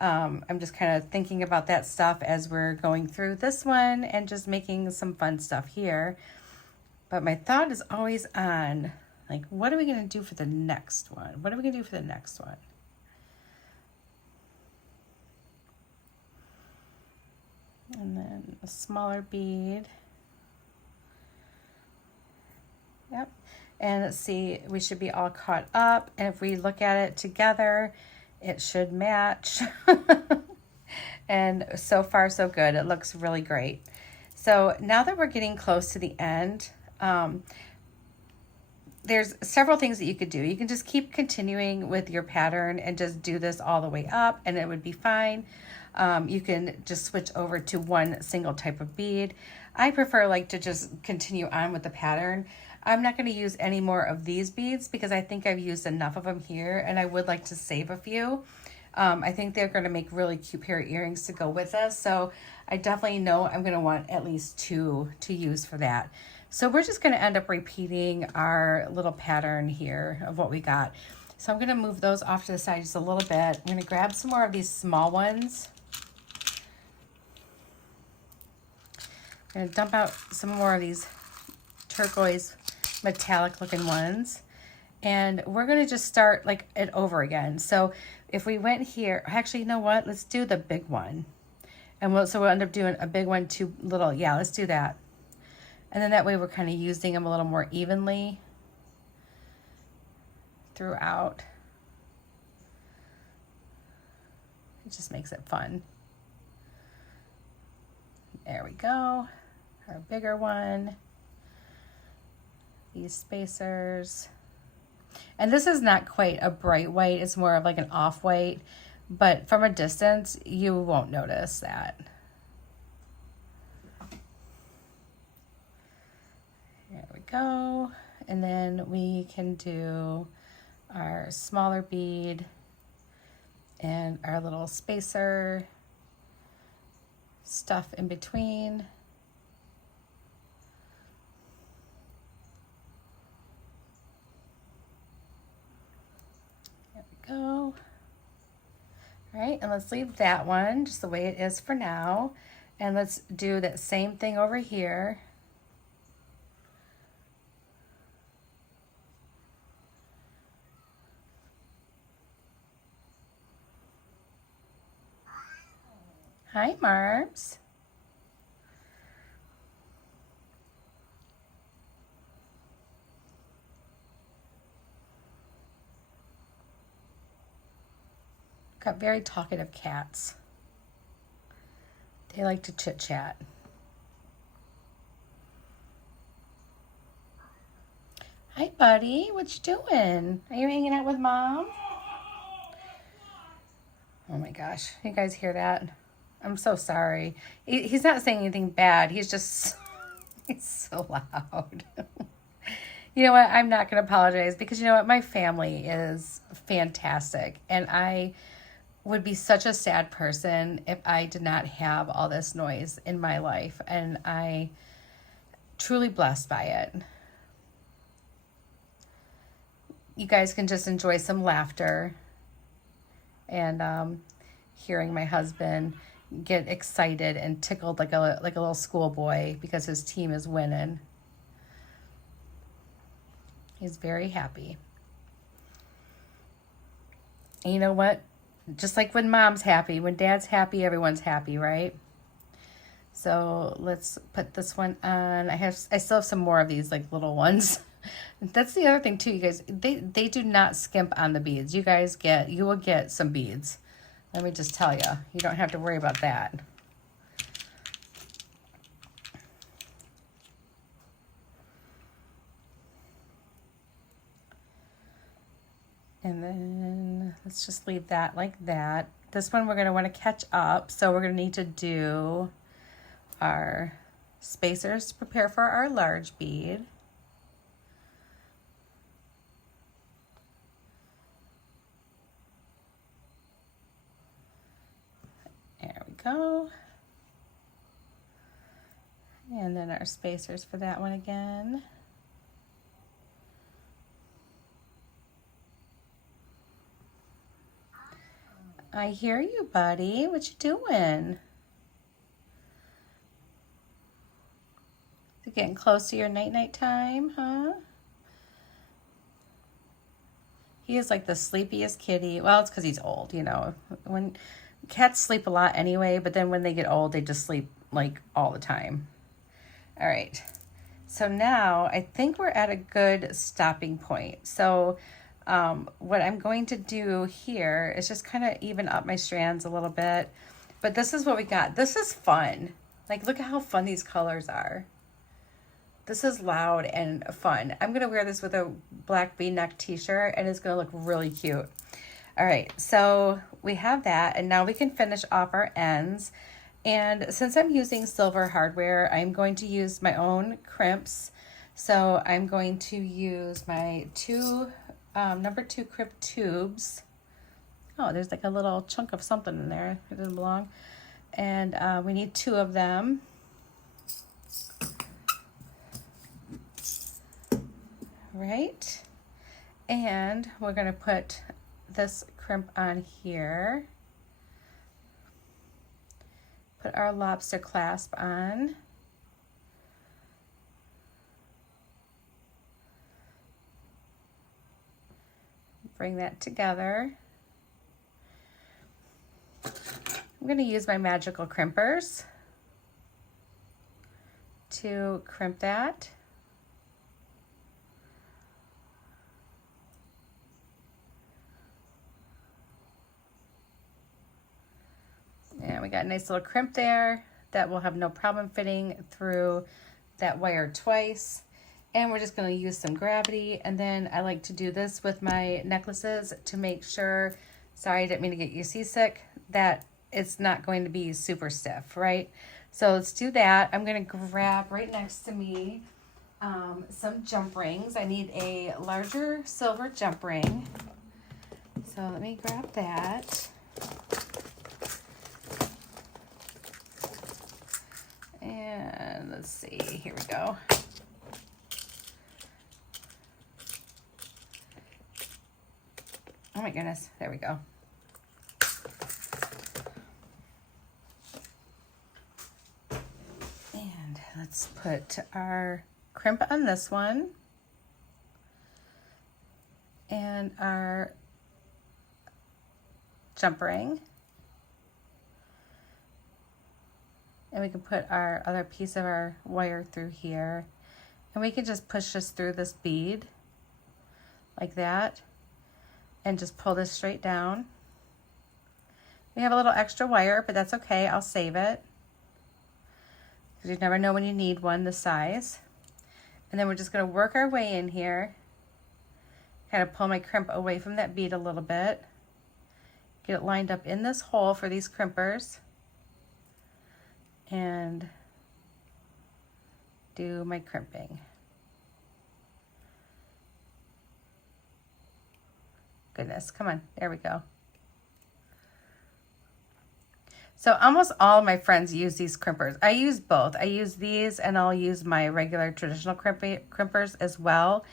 I'm just kind of thinking about that stuff as we're going through this one and just making some fun stuff here. But my thought is always on, like, what are we going to do for the next one? What are we going to do for the next one? And then a smaller bead. Yep. And let's see, we should be all caught up. And if we look at it together, it should match. And so far, so good. It looks really great. So now that we're getting close to the end, there's several things that you could do. You can just keep continuing with your pattern and just do this all the way up and it would be fine. You can just switch over to one single type of bead. I prefer like to just continue on with the pattern. I'm not going to use any more of these beads because I think I've used enough of them here and I would like to save a few. I think they're going to make really cute pair of earrings to go with us. So I definitely know I'm going to want at least 2 to use for that. So we're just going to end up repeating our little pattern here of what we got. So I'm going to move those off to the side just a little bit. I'm going to grab some more of these small ones. I'm going to dump out some more of these turquoise metallic looking ones. And we're going to just start like it over again. So if we went here, actually, you know what? Let's do the big one. And so we'll end up doing a big one, 2 little, yeah, let's do that. And then that way we're kind of using them a little more evenly throughout. It just makes it fun. There we go. Our bigger one. These spacers. And this is not quite a bright white. It's more of like an off-white. But from a distance, you won't notice that. There we go. And then we can do our smaller bead and our little spacer stuff in between. There we go. All right, and let's leave that one just the way it is for now. And let's do that same thing over here. Hi, Marbs. Got very talkative cats. They like to chit chat. Hi, buddy. What you doing? Are you hanging out with Mom? Oh my gosh. You guys hear that? I'm so sorry. He's not saying anything bad. He's just, he's so loud. You know what? I'm not going to apologize because you know what? My family is fantastic. And I would be such a sad person if I did not have all this noise in my life. And I truly blessed by it. You guys can just enjoy some laughter and hearing my husband get excited and tickled like a little schoolboy because his team is winning. He's very happy. And you know what? Just like when mom's happy, when dad's happy, everyone's happy, right? So let's put this one on. I still have some more of these like little ones. That's the other thing too, you guys. They do not skimp on the beads. You will get some beads. Let me just tell you. You don't have to worry about that. And then let's just leave that like that. This one we're going to want to catch up. So we're going to need to do our spacers to prepare for our large bead. There we go. And then our spacers for that one again. I hear you, buddy. What you doing? Is it getting close to your night-night time, huh? He is like the sleepiest kitty. Well, it's because he's old, you know. When cats sleep a lot anyway, but then when they get old, they just sleep like all the time. All right. So now I think we're at a good stopping point. So what I'm going to do here is just kind of even up my strands a little bit. But this is what we got. This is fun. Like, look at how fun these colors are. This is loud and fun. I'm going to wear this with a black V-neck t-shirt, and it's going to look really cute. All right, so we have that, and now we can finish off our ends. And since I'm using silver hardware, I'm going to use my own crimps. So I'm going to use my number 2 crimp tubes. Oh, there's like a little chunk of something in there. It doesn't belong. And we need 2 of them. Right. And we're going to put this crimp on here. Put our lobster clasp on. Bring that together. I'm going to use my magical crimpers to crimp that. And we got a nice little crimp there that will have no problem fitting through that wire twice. And we're just going to use some gravity. And then I like to do this with my necklaces to make sure, sorry, I didn't mean to get you seasick, that it's not going to be super stiff, right? So let's do that. I'm going to grab right next to me some jump rings. I need a larger silver jump ring. So let me grab that. And let's see, here we go. Oh my goodness, there we go. And let's put our crimp on this one. And our jump ring. And we can put our other piece of our wire through here. And we can just push this through this bead like that. And just pull this straight down. We have a little extra wire, but that's okay. I'll save it. Because you never know when you need one this size. And then we're just going to work our way in here. Kind of pull my crimp away from that bead a little bit. Get it lined up in this hole for these crimpers. And do my crimping. Goodness, come on, there we go. So almost all of my friends use these crimpers. I use both. I use these and I'll use my regular traditional crimpers as well.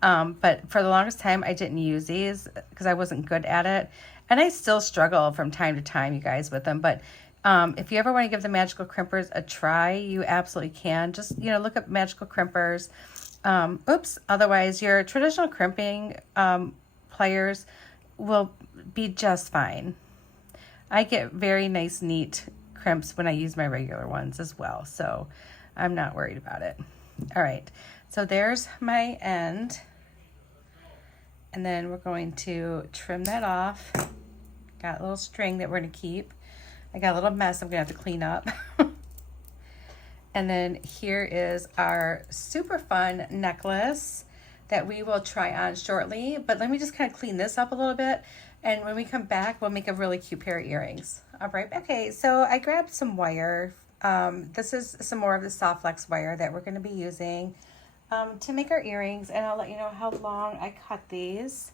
But for the longest time, I didn't use these because I wasn't good at it. And I still struggle from time to time, you guys, with them. But if you ever want to give the magical crimpers a try, you absolutely can. Just, you know, look up magical crimpers. Oops, otherwise your traditional crimping pliers will be just fine. I get very nice, neat crimps when I use my regular ones as well, so I'm not worried about it. All right, so there's my end. And then we're going to trim that off. Got a little string that we're gonna keep. I got a little mess I'm gonna have to clean up. And then here is our super fun necklace that we will try on shortly. But let me just kind of clean this up a little bit. And when we come back, we'll make a really cute pair of earrings. All right, okay, so I grabbed some wire. This is some more of the soft flex wire that we're gonna be using to make our earrings, and I'll let you know how long I cut these.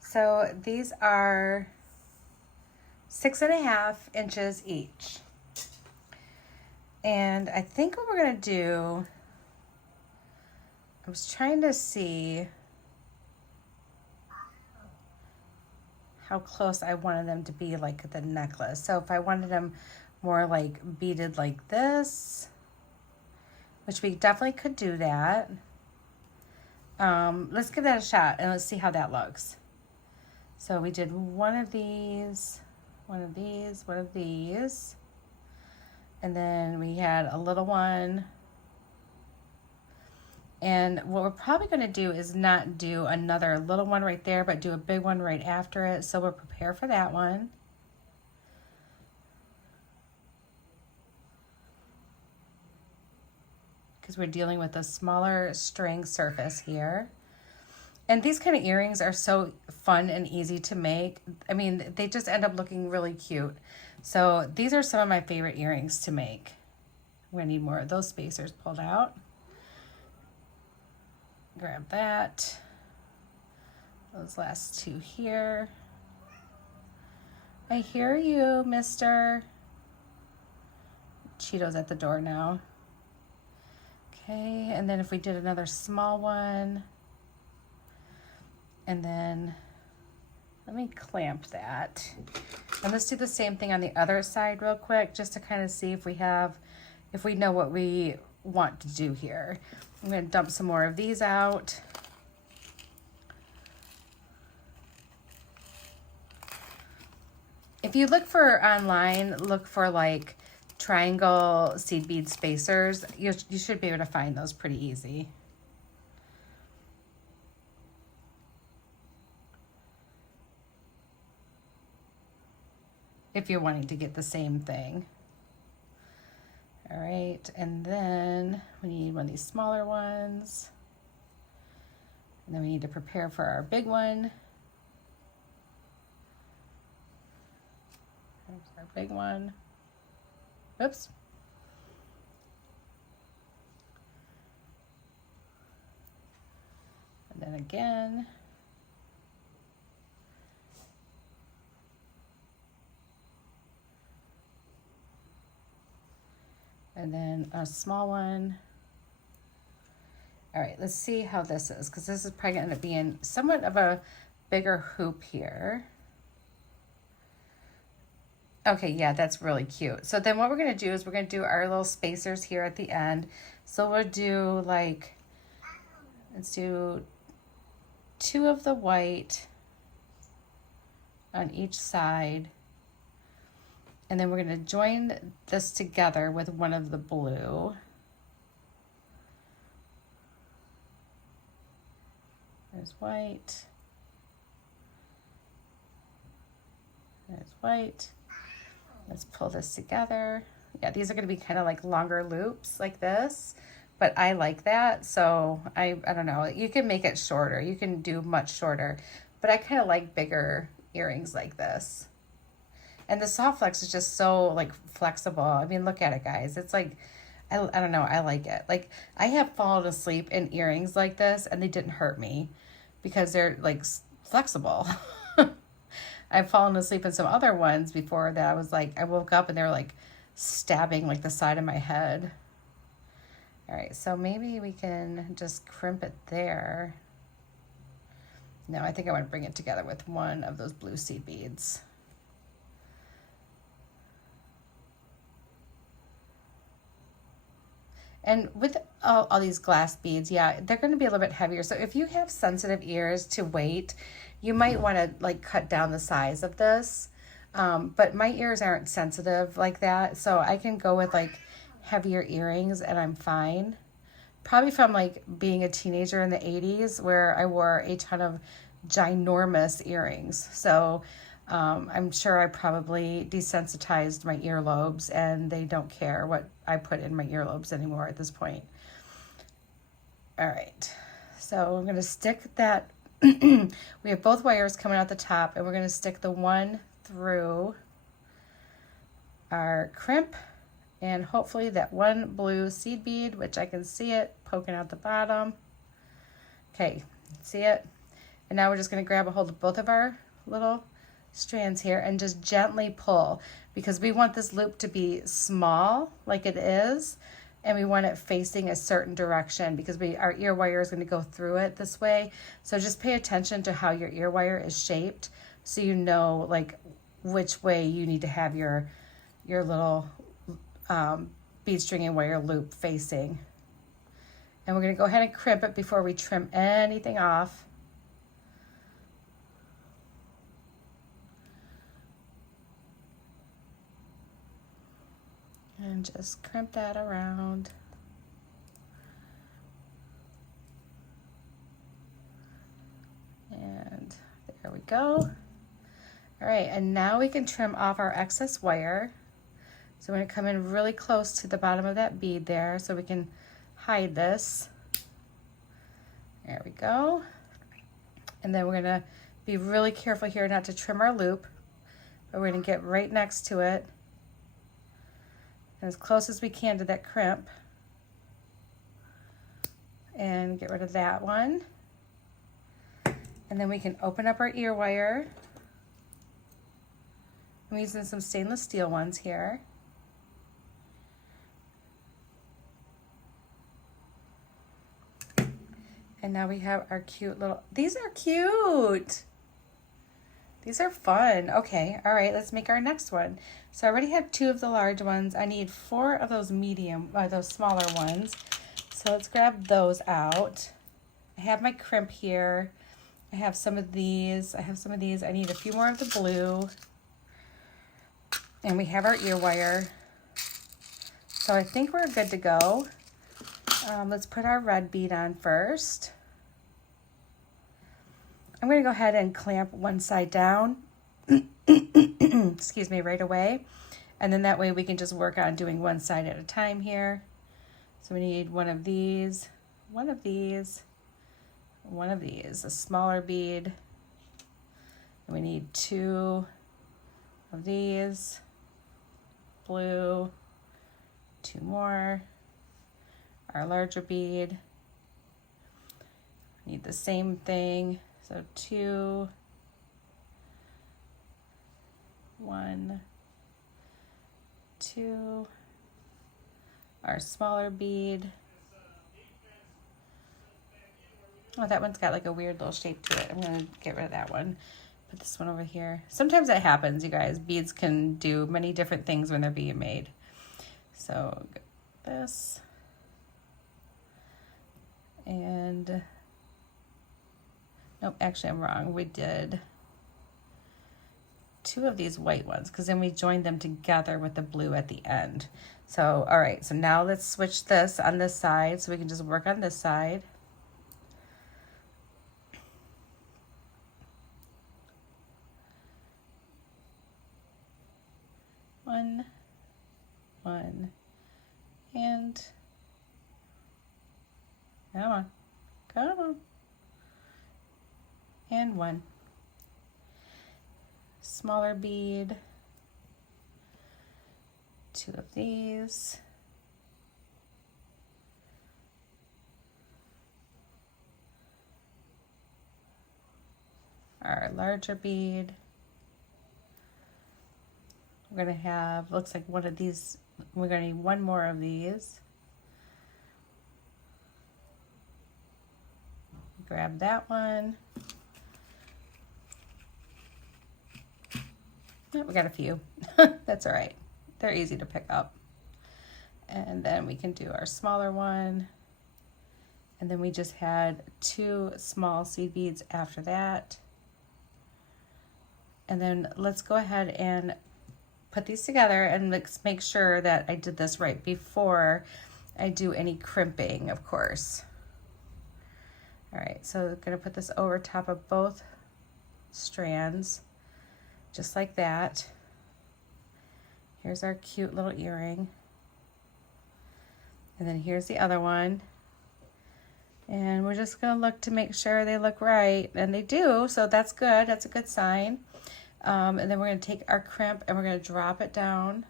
So these are 6.5 inches each. And I think what we're gonna do, I was trying to see how close I wanted them to be like the necklace. So if I wanted them more like beaded like this, which we definitely could do that. Let's give that a shot and let's see how that looks. So we did one of these, one of these, one of these, and then we had a little one. And what we're probably going to do is not do another little one right there, but do a big one right after it. So we'll prepare for that one. Because we're dealing with a smaller string surface here. And these kind of earrings are so fun and easy to make. I mean, they just end up looking really cute. So these are some of my favorite earrings to make. We're gonna need more of those spacers pulled out. Grab that. Those last two here. I hear you, mister. Cheeto's at the door now. Okay, and then if we did another small one, and then let me clamp that. And let's do the same thing on the other side real quick, just to kind of see if we know what we want to do here. I'm gonna dump some more of these out. If you look for online, look for like triangle seed bead spacers. You should be able to find those pretty easy. If you're wanting to get the same thing. All right, and then we need one of these smaller ones. And then we need to prepare for our big one. There's our big one. Oops. And then again. And then a small one. All right, let's see how this is, because this is probably going to end up being somewhat of a bigger hoop here. Okay, yeah, that's really cute. So then what we're going to do is we're going to do our little spacers here at the end. So we'll do like, let's do 2 of the white on each side. And then we're going to join this together with one of the blue. There's white. There's white. Let's pull this together. Yeah, these are going to be kind of like longer loops like this, but I like that. So I don't know, you can make it shorter. You can do much shorter, but I kind of like bigger earrings like this. And the soft flex is just so like flexible. I mean, look at it, guys. It's like, I don't know, I like it. Like I have fallen asleep in earrings like this and they didn't hurt me because they're like flexible. I've fallen asleep in some other ones before that I was like, I woke up and they were like stabbing like the side of my head. All right, so maybe we can just crimp it there. No, I think I want to bring it together with one of those blue seed beads. And with all these glass beads, yeah, they're going to be a little bit heavier. So if you have sensitive ears to weight, you might want to like cut down the size of this. But my ears aren't sensitive like that, so I can go with like heavier earrings and I'm fine. Probably from like being a teenager in the 80s where I wore a ton of ginormous earrings. So I'm sure I probably desensitized my earlobes and they don't care what I put in my earlobes anymore at this point. All right, so I'm going to stick that. We have both wires coming out the top and we're going to stick the one through our crimp and hopefully that one blue seed bead, which I can see it poking out the bottom. Okay, see it? And now we're just going to grab a hold of both of our little strands here and just gently pull, because we want this loop to be small like it is, and we want it facing a certain direction because our ear wire is going to go through it this way. So just pay attention to how your ear wire is shaped so you know like which way you need to have your little bead string and wire loop facing. And we're going to go ahead and crimp it before we trim anything off. And just crimp that around. And there we go. All right, and now we can trim off our excess wire. So we're going to come in really close to the bottom of that bead there so we can hide this. There we go. And then we're going to be really careful here not to trim our loop, but we're going to get right next to it and as close as we can to that crimp and get rid of that one. And then we can open up our ear wire. I'm using some stainless steel ones here. And now we have our cute little, these are cute. These are fun. Okay, all right, let's make our next one. So I already have 2 of the large ones. I need 4 of those those smaller ones. So let's grab those out. I have my crimp here. I have some of these. I have some of these. I need a few more of the blue. And we have our ear wire. So I think we're good to go. Let's put our red bead on first. I'm going to go ahead and clamp one side down, excuse me, right away. And then that way we can just work on doing one side at a time here. So we need one of these, one of these, one of these, a smaller bead. And we need 2 of these, blue, 2 more, our larger bead. We need the same thing. So 2, 1, 2, our smaller bead. Oh, that one's got like a weird little shape to it. I'm gonna get rid of that one. Put this one over here. Sometimes that happens, you guys. Beads can do many different things when they're being made. So this. And nope, actually I'm wrong. We did 2 of these white ones because then we joined them together with the blue at the end. So, all right, so now let's switch this on this side so we can just work on this side. One, and come on, come on. And 1. Smaller bead. 2 of these. Our larger bead. We're going to have, looks like one of these, we're going to need 1 more of these. Grab that one. Oh, we got a few. That's all right. They're easy to pick up. And then we can do our smaller one. And then we just had 2 small seed beads after that. And then let's go ahead and put these together, and let's make sure that I did this right before I do any crimping, of course. All right, so I'm gonna put this over top of both strands, just like that. Here's our cute little earring. And then here's the other one. And we're just gonna look to make sure they look right, and they do, so that's good, that's a good sign. And then we're gonna take our crimp and we're gonna drop it down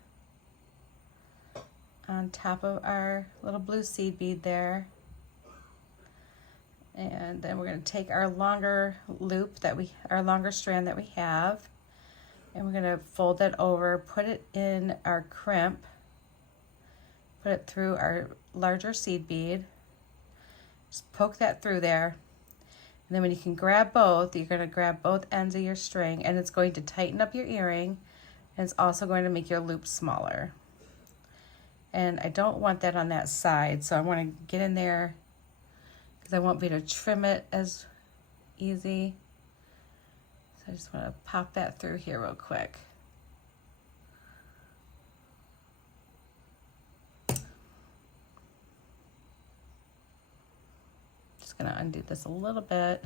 on top of our little blue seed bead there. And then we're gonna take our longer loop our longer strand that we have, and we're gonna fold that over, put it in our crimp, put it through our larger seed bead, just poke that through there. And then when you can grab both, you're gonna grab both ends of your string, and it's going to tighten up your earring, and it's also going to make your loop smaller. And I don't want that on that side, so I wanna get in there because I won't be able to trim it as easy. So I just wanna pop that through here real quick. Just gonna undo this a little bit.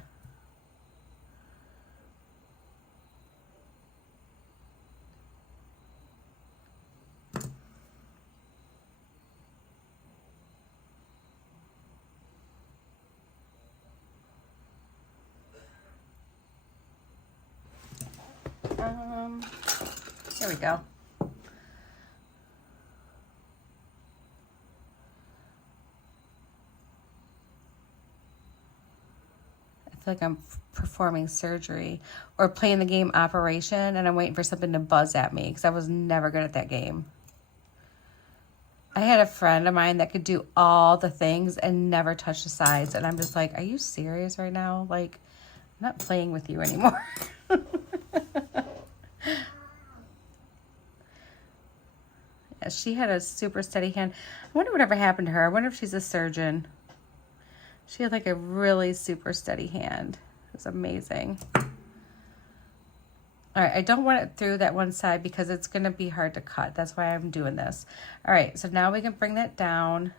There we go. I feel like I'm performing surgery or playing the game Operation, and I'm waiting for something to buzz at me because I was never good at that game. I had a friend of mine that could do all the things and never touch the sides, and I'm just like, are you serious right now? Like, I'm not playing with you anymore. Yeah, she had a super steady hand. I wonder whatever happened to her. I wonder if she's a surgeon. She had like a really super steady hand. It was amazing. All right, I don't want it through that one side because it's gonna be hard to cut. That's why I'm doing this. All right, so now we can bring that down,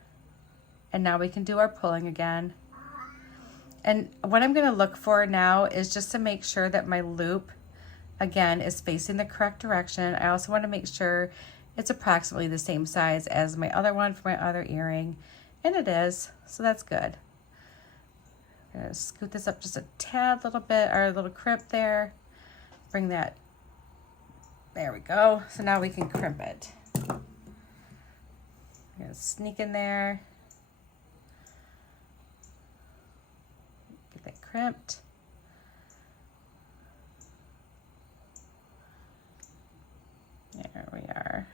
and now we can do our pulling again. And what I'm gonna look for now is just to make sure that my loop, again, is facing the correct direction. I also wanna make sure it's approximately the same size as my other one for my other earring, and it is, so that's good. I'm gonna scoot this up just a tad little bit, our little crimp there. Bring that, there we go. So now we can crimp it. I'm gonna sneak in there. Get that crimped. There we are.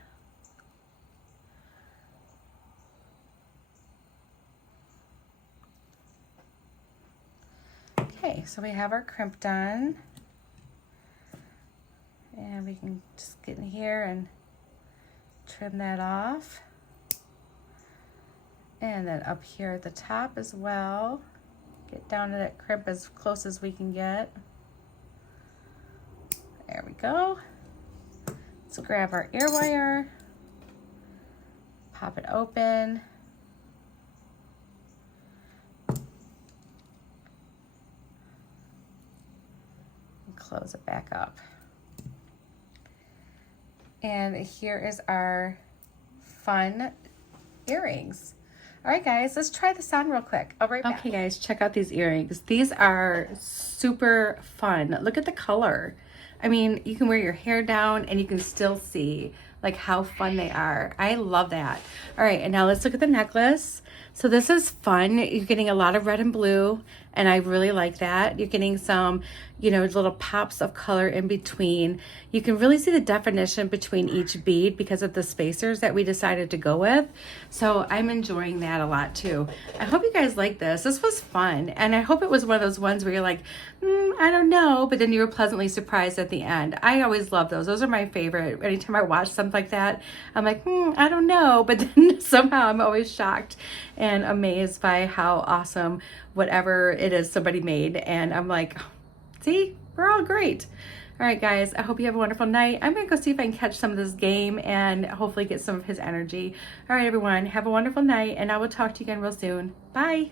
Okay, so we have our crimp done. And we can just get in here and trim that off. And then up here at the top as well. Get down to that crimp as close as we can get. There we go. Let's grab our ear wire, pop it open. And close it back up. And here is our fun earrings. All right, guys, let's try this on real quick. I'll be right back. Okay, guys, check out these earrings. These are super fun. Look at the color. I mean, you can wear your hair down and you can still see like how fun they are. I love that. All right, and now let's look at the necklace. So this is fun. You're getting a lot of red and blue, and I really like that. You're getting some, you know, little pops of color in between. You can really see the definition between each bead because of the spacers that we decided to go with. So I'm enjoying that a lot too. I hope you guys like this. This was fun, and I hope it was one of those ones where you're like, I don't know, but then you were pleasantly surprised at the end. I always love those. Those are my favorite. Anytime I watch something like that, I'm like, I don't know, but then somehow I'm always shocked and amazed by how awesome whatever it is somebody made. And I'm like, see, we're all great. All right, guys, I hope you have a wonderful night. I'm gonna go see if I can catch some of this game and hopefully get some of his energy. All right, everyone, have a wonderful night, and I will talk to you again real soon. Bye.